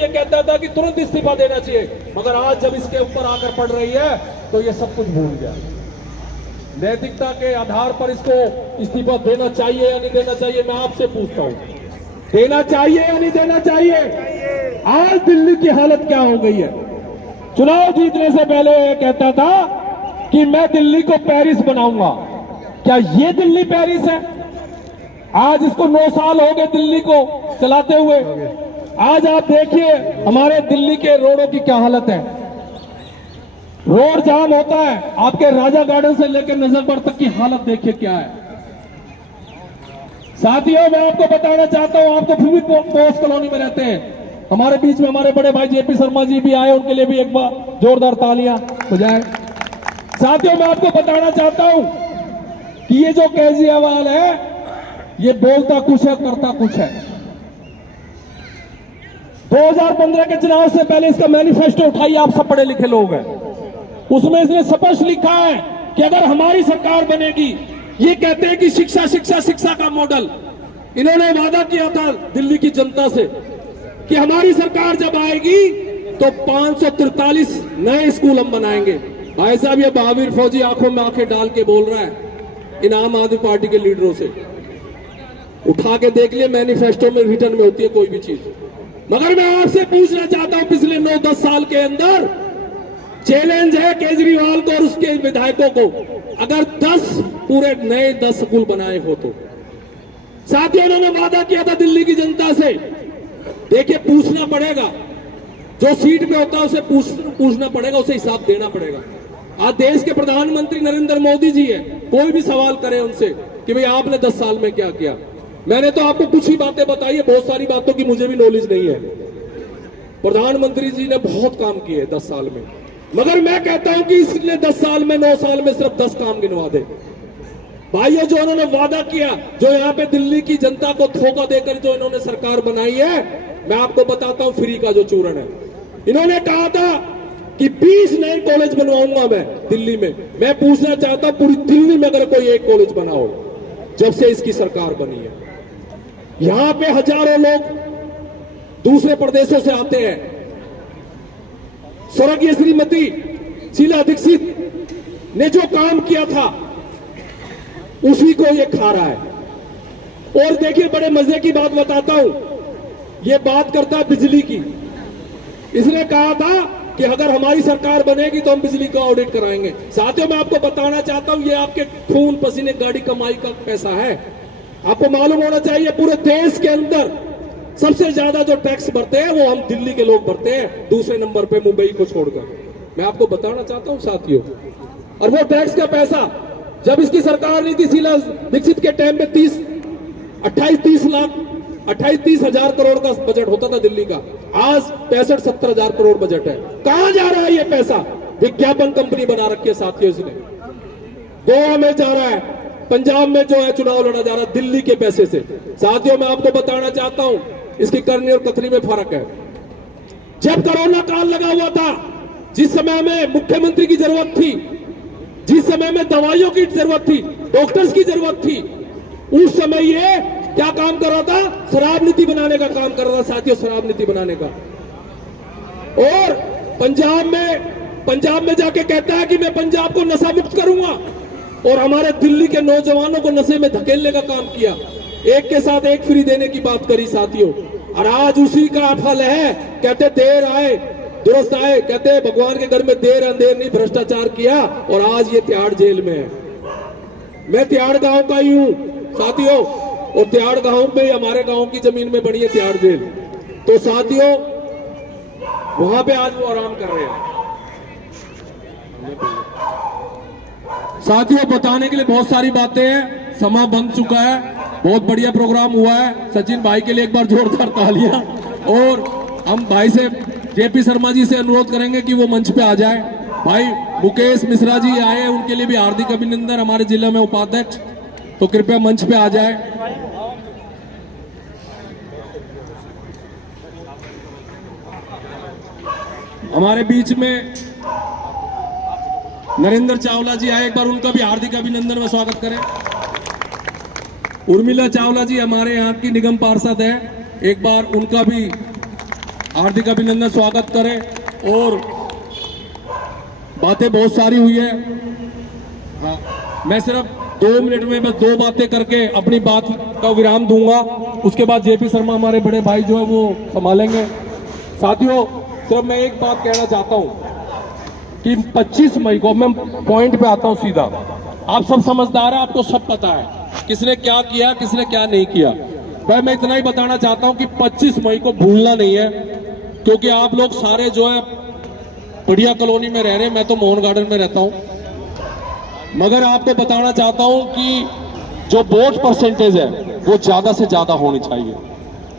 ये कहता था कि तुरंत इस्तीफा देना चाहिए, मगर आज जब इसके ऊपर आकर पड़ रही है तो ये सब कुछ भूल गया। नैतिकता के आधार पर इसको इस्तीफा देना चाहिए या नहीं देना चाहिए, मैं आपसे पूछता हूं, देना चाहिए या नहीं देना चाहिए? आज दिल्ली की हालत क्या हो गई है? चुनाव जीतने से पहले ये कहता था कि मैं दिल्ली को पेरिस बनाऊंगा। क्या ये दिल्ली पेरिस है? आज इसको 9 साल हो गए दिल्ली को चलाते हुए। आज आप देखिए हमारे दिल्ली के रोडों की क्या हालत है। रोड जाम होता है, आपके राजा गार्डन से लेकर नजरबड़ तक की हालत देखिए क्या है। साथियों, मैं आपको बताना चाहता हूं, आप तो फिर भी पोस्ट कॉलोनी में रहते हैं, हमारे बीच में हमारे बड़े भाई जेपी शर्मा जी भी आए, उनके लिए भी एक बार जोरदार तालियां हो जाए। साथियों, मैं आपको बताना चाहता हूं कि ये जो केजरीवाल है, ये बोलता कुछ है करता कुछ है। 2015 के चुनाव से पहले इसका मैनिफेस्टो उठाइए, आप सब पढ़े लिखे लोग हैं, उसमें इसने स्पष्ट लिखा है कि अगर हमारी सरकार बनेगी, ये कहते हैं कि शिक्षा शिक्षा शिक्षा का मॉडल, इन्होंने वादा किया था दिल्ली की जनता से कि हमारी सरकार जब आएगी तो 543 नए स्कूल हम बनाएंगे। भाई साहब, ये महावीर फौजी आंखों में आंखें डाल के बोल रहा है इन आम आदमी पार्टी के लीडरों से। उठा के देख लिए, मैनिफेस्टो में रिटर्न में होती है कोई भी चीज। मगर मैं आपसे पूछना चाहता हूं, पिछले 9-10 साल के अंदर चैलेंज है केजरीवाल को और उसके विधायकों को, अगर 10 पूरे नए 10 स्कूल बनाए हो तो। साथियों, उन्होंने वादा किया था दिल्ली की जनता से, देखिए पूछना पड़ेगा, जो सीट पे होता है उसे पूछना पड़ेगा, उसे हिसाब देना पड़ेगा। आज देश के प्रधानमंत्री नरेंद्र मोदी जी है, कोई भी सवाल करे उनसे कि भाई आपने 10 साल में क्या किया। मैंने तो आपको कुछ ही बातें बताई है, बहुत सारी बातों की मुझे भी नॉलेज नहीं है। प्रधानमंत्री जी ने बहुत काम किए 10 साल में, मगर मैं कहता हूं कि इसने 10 साल में 9 साल में सिर्फ 10 काम गिनवा दे। भाइयों, जो उन्होंने वादा किया, जो यहाँ पे दिल्ली की जनता को धोखा देकर जो इन्होंने सरकार बनाई है, मैं आपको बताता हूं फ्री का जो चूरण है। इन्होंने कहा था कि 20 नए कॉलेज बनवाऊंगा मैं दिल्ली में। मैं पूछना चाहता हूं, पूरी दिल्ली में अगर कोई एक कॉलेज बना हो जब से इसकी सरकार बनी है? यहां पे हजारों लोग दूसरे प्रदेशों से आते हैं। स्वर्गीय श्रीमती शीला दीक्षित ने जो काम किया था उसी को ये खा रहा है। और देखिए, बड़े मजे की बात बताता हूं, ये बात करता है बिजली की। इसने कहा था कि अगर हमारी सरकार बनेगी तो हम बिजली का ऑडिट कराएंगे। साथियों, मैं आपको बताना चाहता हूं, ये आपके खून पसीने गाड़ी कमाई का पैसा है। आपको मालूम होना चाहिए, पूरे देश के अंदर सबसे ज्यादा जो टैक्स भरते हैं वो हम दिल्ली के लोग भरते हैं, दूसरे नंबर पे मुंबई को छोड़कर। मैं आपको बताना चाहता हूं साथियों, और वो टैक्स का पैसा जब इसकी सरकार नहीं थी, शीला दीक्षित के टाइम पे 28-30 हजार करोड़ का बजट होता था दिल्ली का। आज 65-70 हजार करोड़ बजट है। कहां जा रहा है ये पैसा? विज्ञापन कंपनी बना रखी है साथियों इसने। गोवा में जा रहा है, पंजाब में जो है चुनाव लड़ा जा रहा है दिल्ली के पैसे से। साथियों, मैं आपको बताना चाहता हूं, इसकी करनी और कथनी में फर्क है। जब कोरोना काल लगा हुआ था, जिस समय में मुख्यमंत्री की जरूरत थी, जिस समय में दवाइयों की जरूरत थी, डॉक्टर्स की जरूरत थी, उस समय ये क्या काम कर रहा था? शराब नीति बनाने का काम कर रहा था साथियों, शराब नीति बनाने का। और पंजाब में जाके कहता है कि मैं पंजाब को नशा मुक्त करूंगा, और हमारे दिल्ली के नौजवानों को नशे में धकेलने का काम किया। एक के साथ एक फ्री देने की बात करी साथियों, और आज उसी का फल है। कहते देर आए दुरुस्त आए, कहते भगवान के घर में देर अंधेर नहीं, भ्रष्टाचार किया और आज ये तिहाड़ जेल में है। मैं तिहाड़ गांव का ही हूं साथियों, और तिहाड़ गांव में हमारे गांव की जमीन में बनी है तिहाड़ जेल। तो साथियों, वहां पे आज वो आराम कर रहे हैं। साथियों, बताने के लिए बहुत सारी बातें हैं, समय बन चुका है। बहुत बढ़िया प्रोग्राम हुआ है। सचिन भाई के लिए एक बार जोरदार तालियां। और हम भाई से, जेपी शर्मा जी से अनुरोध करेंगे कि वो मंच पे आ जाए। भाई मुकेश मिश्रा जी आए हैं, उनके लिए भी हार्दिक अभिनंदन, हमारे जिले में उपाध्यक्ष, तो कृपया मंच पे आ जाए। हमारे बीच में नरेंद्र चावला जी आए, एक बार उनका भी हार्दिक अभिनंदन व स्वागत करें। उर्मिला चावला जी हमारे यहाँ की निगम पार्षद है, एक बार उनका भी हार्दिक अभिनंदन स्वागत करें। और बातें बहुत सारी हुई है। हाँ, मैं सिर्फ 2 मिनट में बस 2 बातें करके अपनी बात का विराम दूंगा। उसके बाद जेपी शर्मा हमारे बड़े भाई जो है वो संभालेंगे। साथियों, सिर्फ मैं एक बात कहना चाहता हूं कि 25 मई को, मैं पॉइंट पे आता हूं सीधा, आप सब समझदार हैं, आपको सब पता है किसने क्या किया, किसने क्या नहीं किया। भाई मैं इतना ही बताना चाहता हूं कि 25 मई को भूलना नहीं है, क्योंकि आप लोग सारे जो है बढ़िया कॉलोनी में रह रहे हैं। मैं तो मोहन गार्डन में रहता हूं, मगर आपको बताना चाहता हूं कि जो वोट परसेंटेज है वो ज्यादा से ज्यादा होनी चाहिए,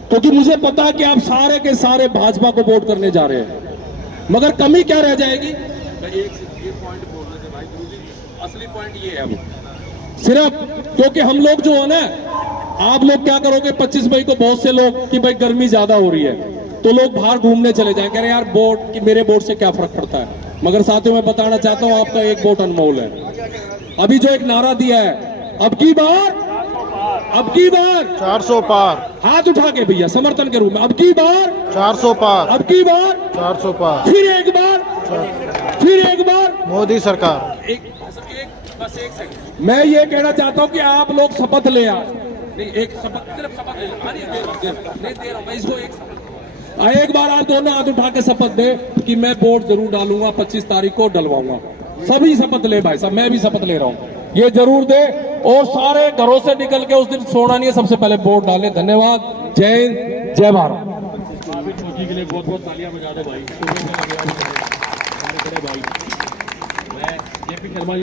क्योंकि मुझे पता है कि आप सारे के सारे भाजपा को वोट करने जा रहे हैं, मगर कमी क्या रह जाएगी। एक पॉइंट बोलने से भाई गुरुजी, असली पॉइंट ये है सिर्फ, क्योंकि हम लोग जो है ना, आप लोग क्या करोगे 25 मई को, बहुत से लोग कि भाई गर्मी ज्यादा हो रही है तो लोग बाहर घूमने चले जाएं, कह रहे यार वोट कि मेरे वोट से क्या फर्क पड़ता है। मगर साथियों मैं बताना चाहता हूं आपका एक वोट अनमोल है। अभी जो एक नारा दिया है, अब की बार 400 पार, हाथ उठा के भैया समर्थन के रूप में, अब की बार 400 पार, अब की बार 400 पार, फिर एक बार मोदी सरकार। बस एक सेकंड, मैं ये कहना चाहता हूं कि आप लोग शपथ ले आ, नहीं एक शपथ, सिर्फ शपथ ले लो, नहीं दे रहा हूं मैं इसको, एक बार आप दोनों हाथ उठा के शपथ दे कि मैं वोट जरूर डालूंगा, 25 तारीख को डलवाऊंगा। सभी शपथ ले भाई साहब, मैं भी शपथ ले रहा हूं, ये जरूर दे। और सारे घरों से निकल के उस दिन सोना नहीं है, सबसे पहले वोट डाले। धन्यवाद, जय हिंद, जय भारत। के लिए बहुत बहुत तालियां बजा दो भाई। मैं जेपी शर्मा